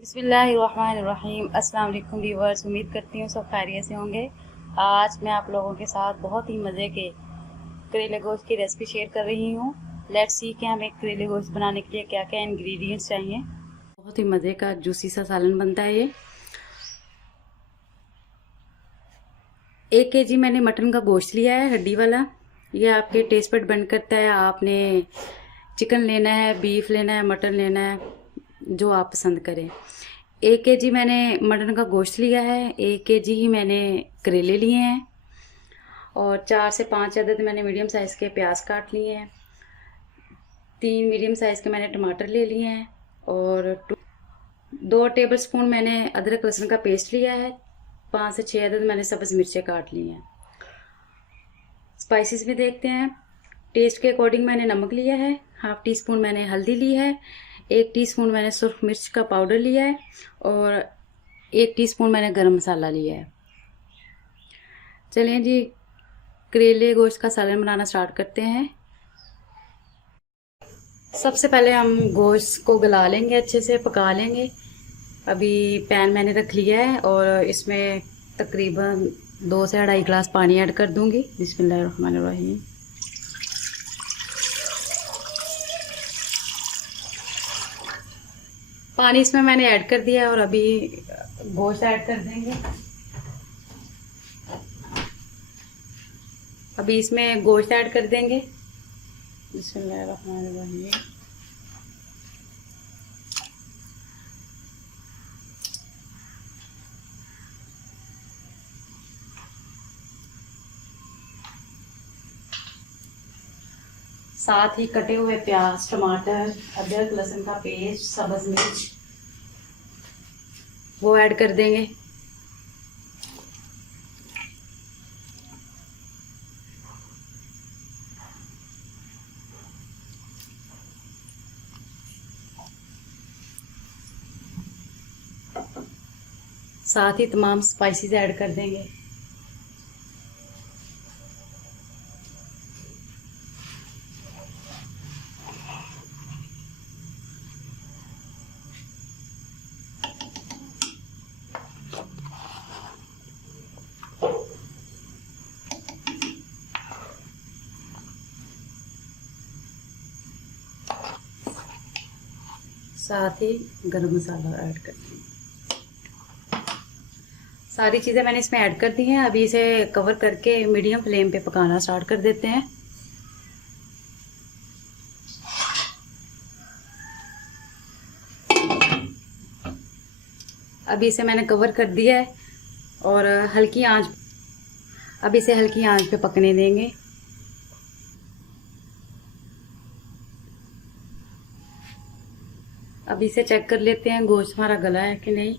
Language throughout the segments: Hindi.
बिस्मिल्लाहिर्रहमानिर्रहीम। अस्सलाम वालेकुम व्यूअर्स, उम्मीद करती हूँ सब खैरियत से होंगे। आज मैं आप लोगों के साथ बहुत ही मज़े के करेले गोश्त की रेसिपी शेयर कर रही हूँ। लेट्स सी कि हमें करेले गोश्त बनाने के लिए क्या क्या इंग्रेडिएंट्स चाहिए। बहुत ही मज़े का जूसी सा सालन बनता है ये। 1 केजी मैंने मटन का गोश्त लिया है, हड्डी वाला। ये आपके टेस्ट पर डिपेंड करता है, आपने चिकन लेना है, बीफ लेना है, मटन लेना है, जो आप पसंद करें। 1 केजी मैंने मटन का गोश्त लिया है, 1 केजी ही मैंने करेले लिए हैं और 4 से 5 अदद मैंने मीडियम साइज़ के प्याज काट लिए हैं। 3 मीडियम साइज़ के मैंने टमाटर ले लिए हैं और 2 टेबल स्पून मैंने अदरक लहसुन का पेस्ट लिया है। 5 से 6 अदद मैंने सब्ज़ मिर्चें काट ली हैं। स्पाइसेस में देखते हैं। टेस्ट के अकॉर्डिंग मैंने नमक लिया है, हाफ टी स्पून मैंने हल्दी ली है, 1 टीस्पून मैंने सुर्ख मिर्च का पाउडर लिया है और 1 टीस्पून मैंने गरम मसाला लिया है। चलिए जी, करेले गोश्त का सालन बनाना स्टार्ट करते हैं। सबसे पहले हम गोश्त को गला लेंगे, अच्छे से पका लेंगे। अभी पैन मैंने रख लिया है और इसमें तकरीबन 2 से 2.5 गिलास पानी ऐड कर दूंगी। बिस्मिल्लाहिर्रहमानिर्रहीम। पानी इसमें मैंने ऐड कर दिया है और अभी गोश्त ऐड कर देंगे। अभी इसमें गोश्त ऐड कर देंगे। बिस्मिल्लाहिर्रहमानिर्रहीम। साथ ही कटे हुए प्याज, टमाटर, अदरक लहसुन का पेस्ट, सब्ज़ मिर्च वो ऐड कर देंगे। साथ ही तमाम स्पाइसेस ऐड कर देंगे। साथ ही गरम मसाला ऐड कर देंगे। सारी चीज़ें मैंने इसमें ऐड कर दी हैं। अभी इसे कवर करके मीडियम फ्लेम पे पकाना स्टार्ट कर देते हैं। अभी इसे मैंने कवर कर दिया है और हल्की आंच, अब इसे हल्की आंच पे पकने देंगे। अब इसे चेक कर लेते हैं गोश्त हमारा गला है कि नहीं।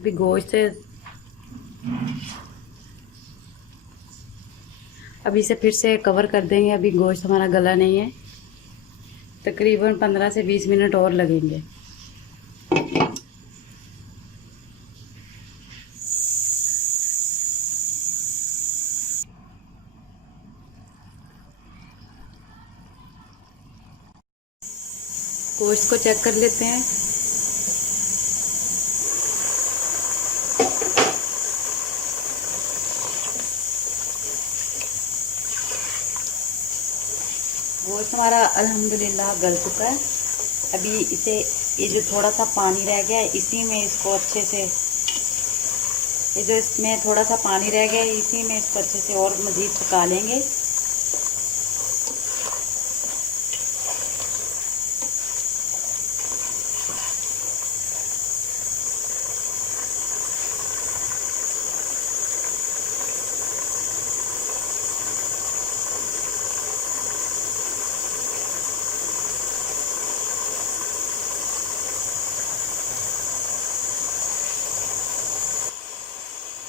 अभी गोश्त है, अभी इसे फिर से कवर कर देंगे। अभी गोश्त हमारा गला नहीं है, तकरीबन 15 से 20 मिनट और लगेंगे। गोश्त को चेक कर लेते हैं। गोश्त हमारा अल्हम्दुलिल्लाह गल चुका है। अभी इसे, ये जो थोड़ा सा पानी रह गया है, इसी में इसको अच्छे से, ये जो इसमें थोड़ा सा पानी रह गया है, इसी में इसको अच्छे से और मज़ीद पका लेंगे।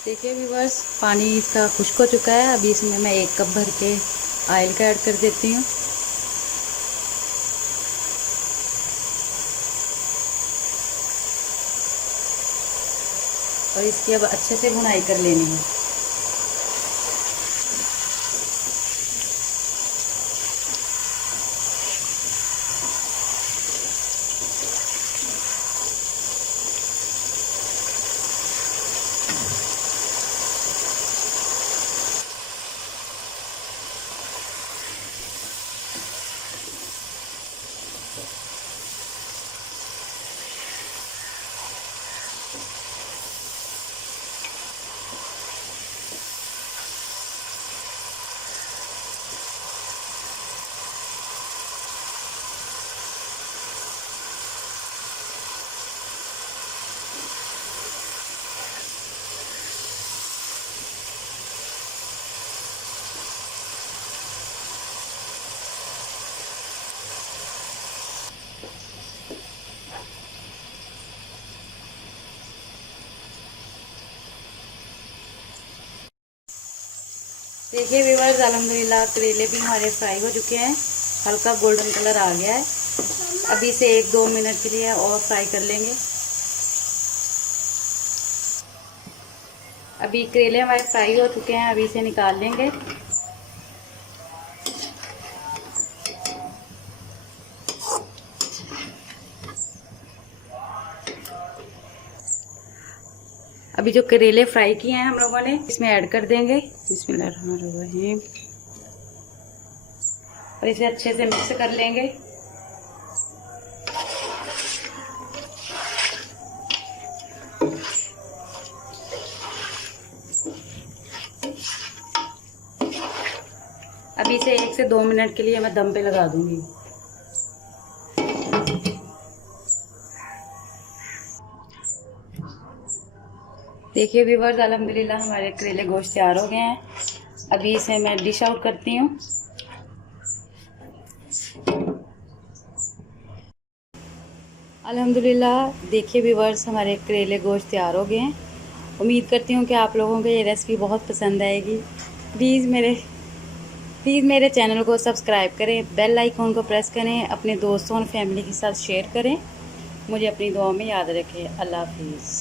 देखिए व्यूअर्स, पानी इसका खुश्क हो चुका है। अभी इसमें मैं 1 कप भर के ऑयल का ऐड कर देती हूँ। और इसकी अब अच्छे से भुनाई कर लेनी है। देखिए व्यूअर्स, अल्हम्दुलिल्लाह करेले भी हमारे फ्राई हो चुके हैं, हल्का गोल्डन कलर आ गया है। अभी इसे 1-2 मिनट के लिए और फ्राई कर लेंगे। अभी करेले हमारे फ्राई हो चुके हैं, अभी इसे निकाल लेंगे। अभी जो करेले फ्राई किए हैं हम लोगों ने, इसमें ऐड कर देंगे। बिस्मिल्लाहिर्रहमानिर्रहीम। और इसे अच्छे से मिक्स कर लेंगे। अभी इसे 1 से 2 मिनट के लिए मैं दम पे लगा दूंगी। देखिए व्यूअर्स, अल्हम्दुलिल्लाह हमारे करेले गोश्त तैयार हो गए हैं। अभी इसे मैं डिश आउट करती हूँ। अल्हम्दुलिल्लाह देखिए व्यूअर्स, हमारे करेले गोश्त तैयार हो गए हैं। उम्मीद करती हूँ कि आप लोगों को ये रेसिपी बहुत पसंद आएगी। प्लीज़ मेरे चैनल को सब्सक्राइब करें, बेल आइकॉन को प्रेस करें, अपने दोस्तों और फैमिली के साथ शेयर करें। मुझे अपनी दुआ में याद रखें। अल्लाह हाफिज़।